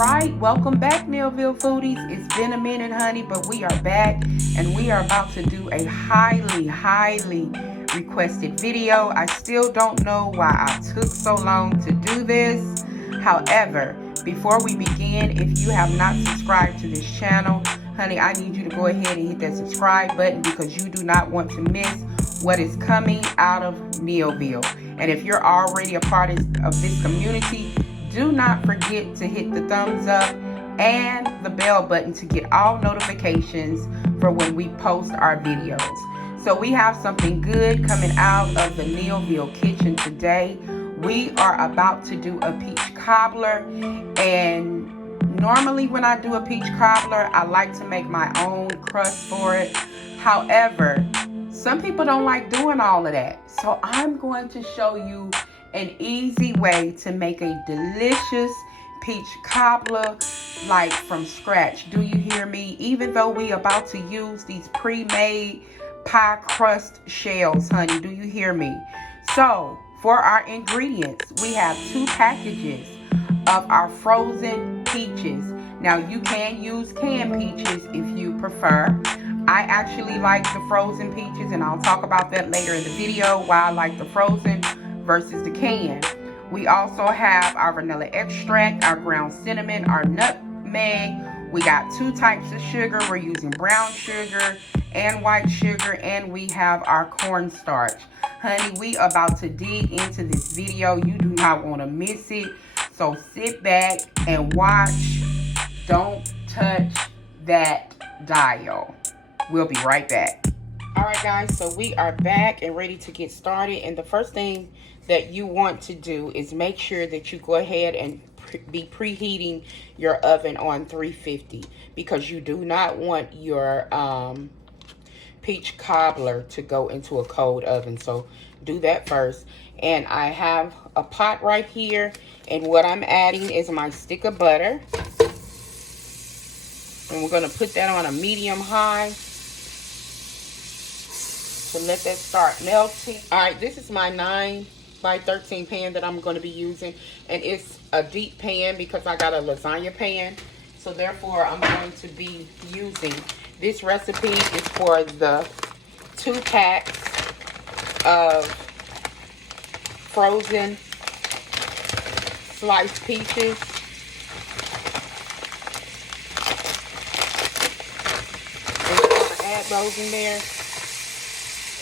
right, welcome back, Millville foodies. It's been a minute, honey, but we are back and we are about to do a highly requested video. I still don't know why I took so long to do this. However, before we begin, if you have not subscribed to this channel, honey, I need you to go ahead and hit that subscribe button because you do not want to miss what is coming out of Millville. And if you're already a part of this community, do not forget to hit the thumbs up and the bell button to get all notifications for when we post our videos. So we have something good coming out of the Millville kitchen today. We are about to do a peach cobbler, and normally when I do a peach cobbler, I like to make my own crust for it. However, some people don't like doing all of that. So I'm going to show you an easy way to make a delicious peach cobbler, like from scratch. Do you hear me? Even though we about to use these pre-made pie crust shells, honey, do you hear me? So for our ingredients, we have 2 packages of our frozen peaches. Now you can use canned peaches if you prefer. I actually like the frozen peaches, and I'll talk about that later in the video, why I like the frozen versus the can. We also have our vanilla extract, our ground cinnamon, our nutmeg. We got 2 types of sugar. We're using brown sugar and white sugar, and we have our cornstarch. Honey, we about to dig into this video. You do not want to miss it. So sit back and watch. Don't touch that dial. We'll be right back. All right, guys, so we are back and ready to get started. And the first thing that you want to do is make sure that you go ahead and be preheating your oven on 350, because you do not want your peach cobbler to go into a cold oven. So do that first. And I have a pot right here, and what I'm adding is my stick of butter, and we're going to put that on a medium high to let that start melting. All right, this is my 9 by 13 pan that I'm going to be using, and it's a deep pan because I got a lasagna pan, so therefore I'm going to be using this recipe. Is for the 2 packs of frozen sliced peaches. And we're going to add those in there.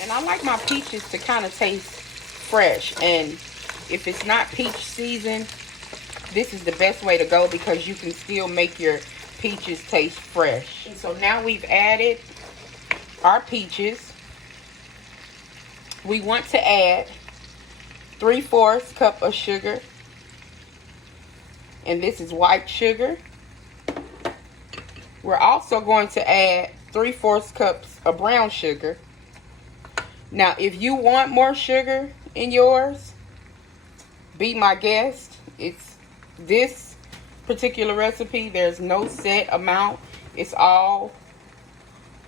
And I like my peaches to kind of taste fresh, and if it's not peach season, this is the best way to go because you can still make your peaches taste fresh. And so now we've added our peaches. We want to add 3/4 cup of sugar, and this is white sugar. We're also going to add 3/4 cups of brown sugar. Now, if you want more sugar in yours, be my guest. It's this particular recipe, there's no set amount. It's all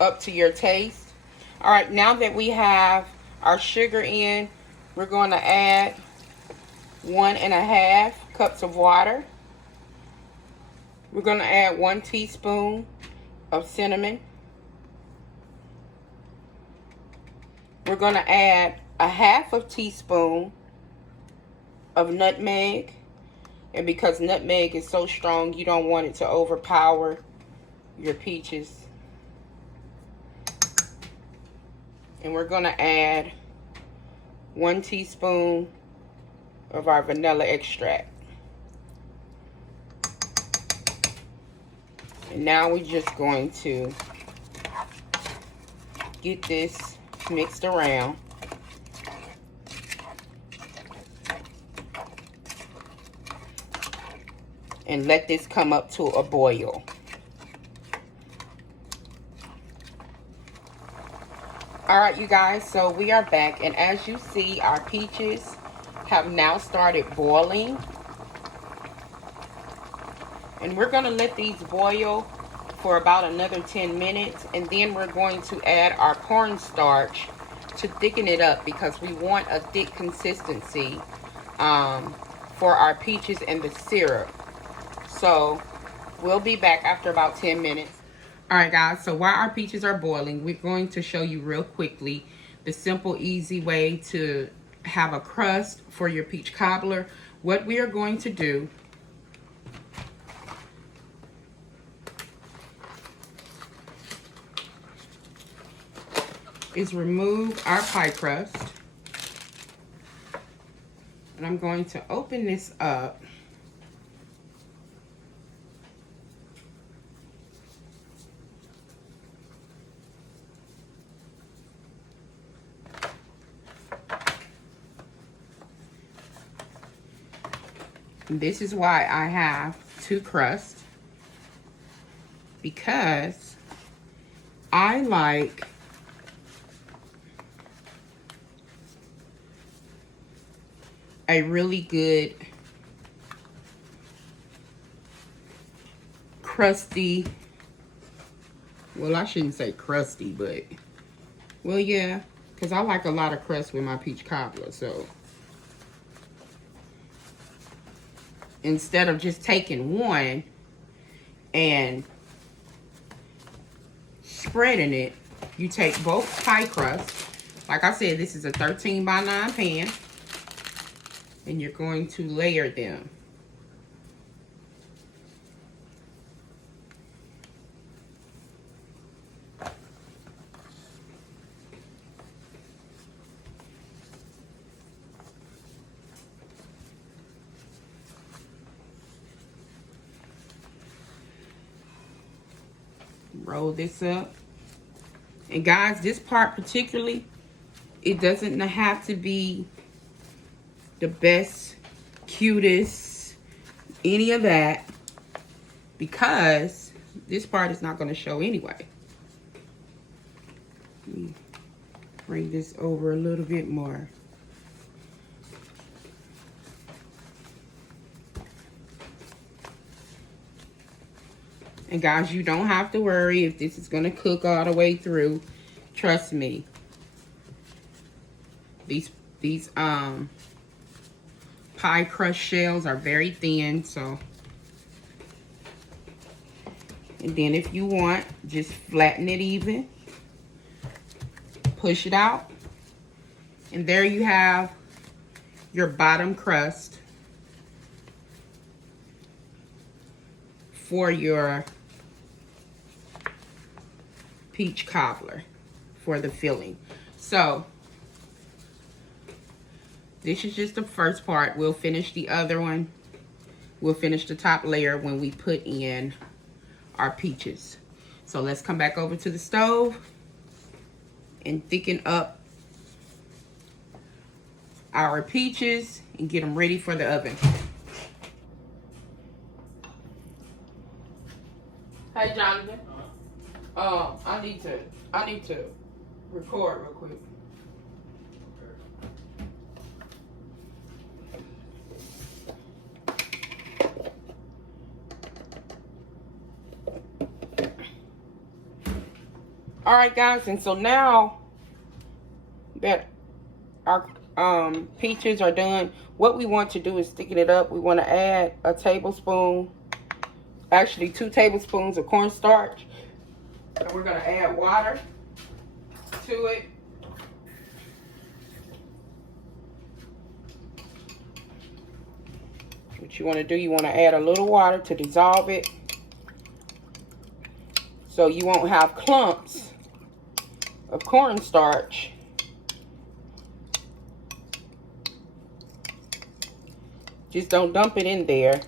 up to your taste. All right, now that we have our sugar in, we're going to add 1.5 cups of water. We're going to add 1 teaspoon of cinnamon. We're going to add 1/2 teaspoon of nutmeg. And because nutmeg is so strong, you don't want it to overpower your peaches. And we're going to add 1 teaspoon of our vanilla extract. And now we're just going to get this mixed around. And let this come up to a boil. All right, you guys, so we are back, and as you see, our peaches have now started boiling. And we're going to let these boil for about another 10 minutes, and then we're going to add our cornstarch to thicken it up because we want a thick consistency for our peaches and the syrup. So We'll be back after about 10 minutes. All right, guys, so while our peaches are boiling, we're going to show you real quickly the simple, easy way to have a crust for your peach cobbler. What we are going to do is remove our pie crust. And I'm going to open this up. This is why I have 2 crusts, because I like a really good crusty, well, I shouldn't say crusty, but, well, yeah, because I like a lot of crust with my peach cobbler. So instead of just taking one and spreading it, you take both pie crusts. Like I said, this is a 13 by 9 pan, and you're going to layer them. Roll this up. And guys, this part particularly, it doesn't have to be the best, cutest, any of that, because this part is not going to show anyway. Let me bring this over a little bit more. And guys, you don't have to worry if this is going to cook all the way through. Trust me. These pie crust shells are very thin, so. And then if you want, just flatten it even. Push it out. And there you have your bottom crust for your peach cobbler for the filling. So this is just the first part. We'll finish the other one. We'll finish the top layer when we put in our peaches. So let's come back over to the stove and thicken up our peaches and get them ready for the oven. Hey, Jonathan. I need to record real quick. All right, guys, and so now that our peaches are done, what we want to do is thicken it up. We want to add a tablespoon, actually 2 tablespoons of cornstarch. And we're going to add water to it. What you want to do, you want to add a little water to dissolve it, so you won't have clumps of cornstarch. Just don't dump it in there.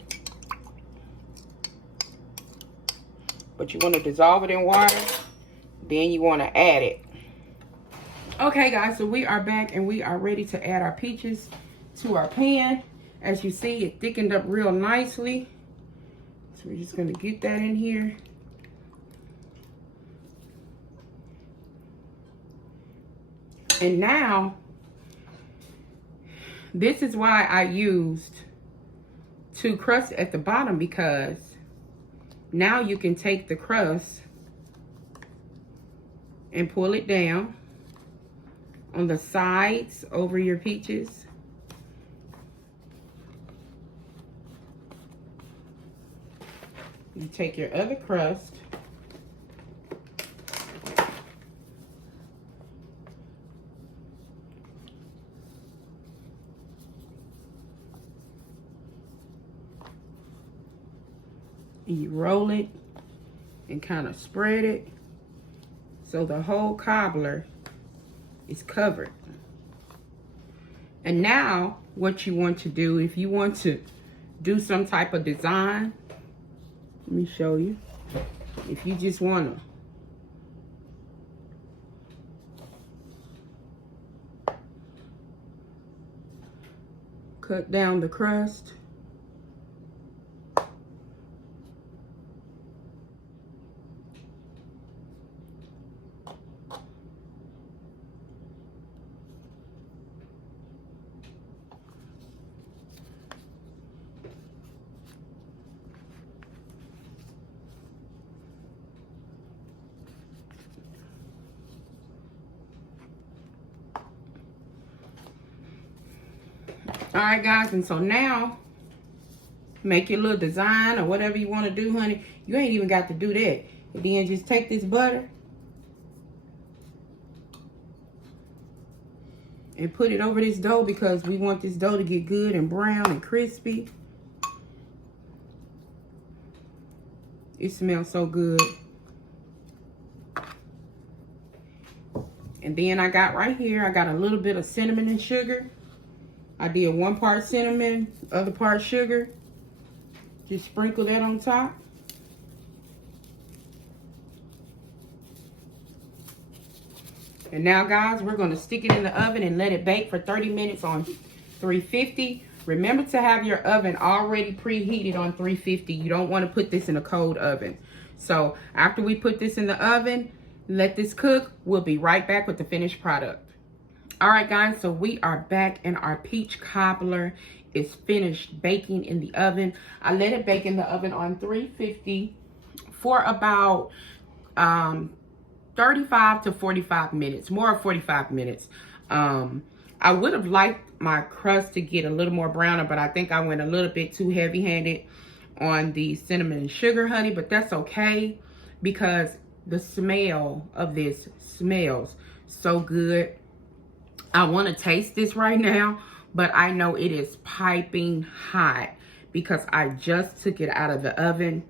But you want to dissolve it in water, then you want to add it. Okay, guys, so we are back and we are ready to add our peaches to our pan. As you see, it thickened up real nicely. So we're just going to get that in here. And now, this is why I used 2 crusts at the bottom, because now you can take the crust and pull it down on the sides over your peaches. You take your other crust. And you roll it and kind of spread it so the whole cobbler is covered. And now what you want to do, if you want to do some type of design, let me show you. If you just want to cut down the crust, all right, guys, and so now make your little design or whatever you want to do, honey. You ain't even got to do that. And then just take this butter and put it over this dough, because we want this dough to get good and brown and crispy. It smells so good. And then I got right here, I got a little bit of cinnamon and sugar. I did 1 part cinnamon, other part sugar. Just sprinkle that on top. And now, guys, we're going to stick it in the oven and let it bake for 30 minutes on 350. Remember to have your oven already preheated on 350. You don't want to put this in a cold oven. So after we put this in the oven, let this cook. We'll be right back with the finished product. All right, guys, so we are back, and our peach cobbler is finished baking in the oven. I let it bake in the oven on 350 for about 35 to 45 minutes, more of 45 minutes. I would have liked my crust to get a little more browner, but I think I went a little bit too heavy-handed on the cinnamon and sugar, honey, but that's okay, because the smell of this smells so good. I want to taste this right now, but I know it is piping hot because I just took it out of the oven.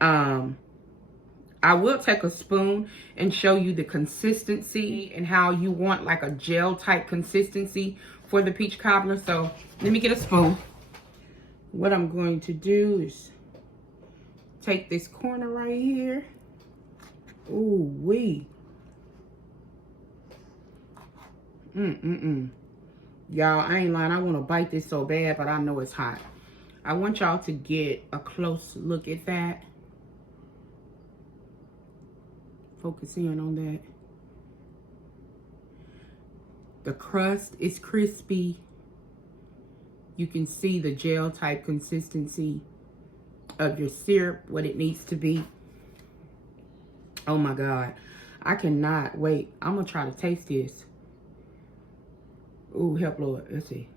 I will take a spoon and show you the consistency and how you want like a gel type consistency for the peach cobbler. So let me get a spoon. What I'm going to do is take this corner right here. Ooh wee. Y'all, I ain't lying. I want to bite this so bad, but I know it's hot. I want y'all to get a close look at that. Focus in on that. The crust is crispy. You can see the gel type consistency of your syrup, what it needs to be. Oh my God. I cannot wait. I'm going to try to taste this. Ooh, help, Lord. Let's see.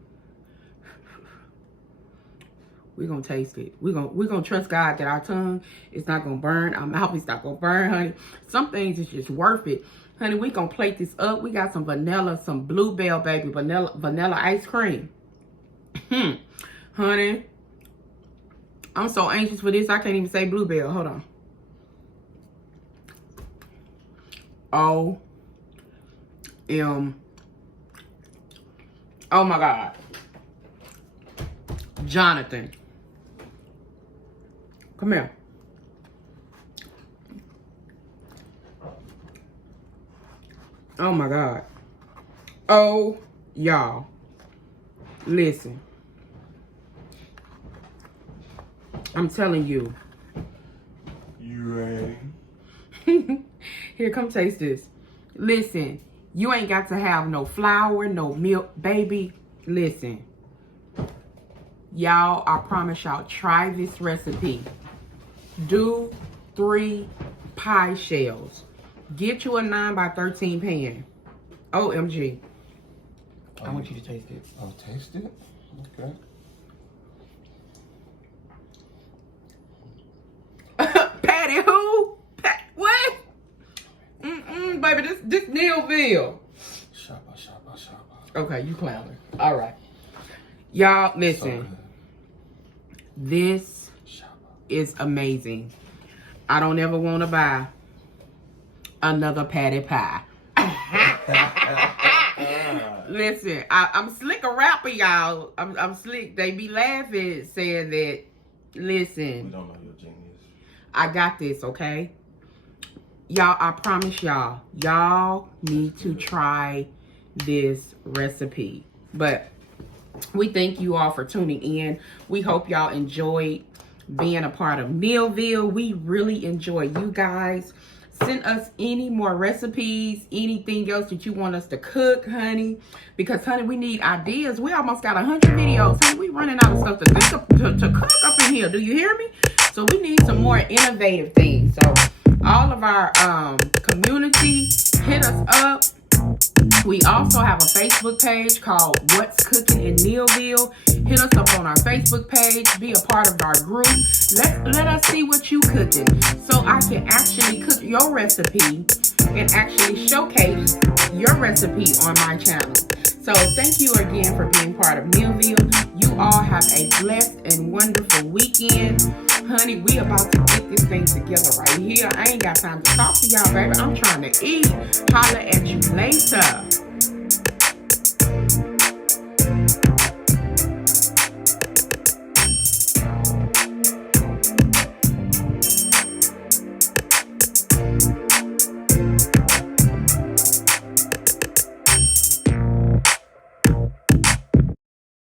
We're going to taste it. We're going to trust God that our tongue is not going to burn. Our mouth is not going to burn, honey. Some things is just worth it. Honey, we're going to plate this up. We got some vanilla, some bluebell, baby. Vanilla ice cream. Honey. I'm so anxious for this. I can't even say bluebell. Hold on. Oh my God. Jonathan. Come here. Oh my God. Oh, y'all. Listen. I'm telling you. You ready? Here, come taste this. Listen. You ain't got to have no flour, no milk, baby. Listen. Y'all, I promise y'all, try this recipe. Do 3 pie shells. Get you a 9 by 13 pan. OMG. I want you to taste it. Oh, taste it? Okay. Patty who? What? Baby, this Neilville. Shabba. Okay, you clowning. All right. Y'all, listen. So This is amazing. I don't ever want to buy another patty pie. Listen, I'm slick a rapper, y'all. I'm slick. They be laughing, saying that, listen. We don't know your genius. I got this, okay? Y'all, I promise y'all need to try this recipe. But we thank you all for tuning in. We hope y'all enjoyed being a part of Neilville. We really enjoy you guys. Send us any more recipes, anything else that you want us to cook, honey. Because, honey, we need ideas. We almost got 100 videos. Honey, we running out of stuff to cook up in here. Do you hear me? So we need some more innovative things. So all of our community, hit us up. We also have a Facebook page called What's Cooking in Neilville. Hit us up on our Facebook page. Be a part of our group. Let us see what you cooking, so I can actually cook your recipe and actually showcase your recipe on my channel. So thank you again for being part of Neilville. You all have a blessed and wonderful weekend. Honey, we about to get this thing together right here. I ain't got time to talk to y'all, baby. I'm trying to eat. Holla at you later.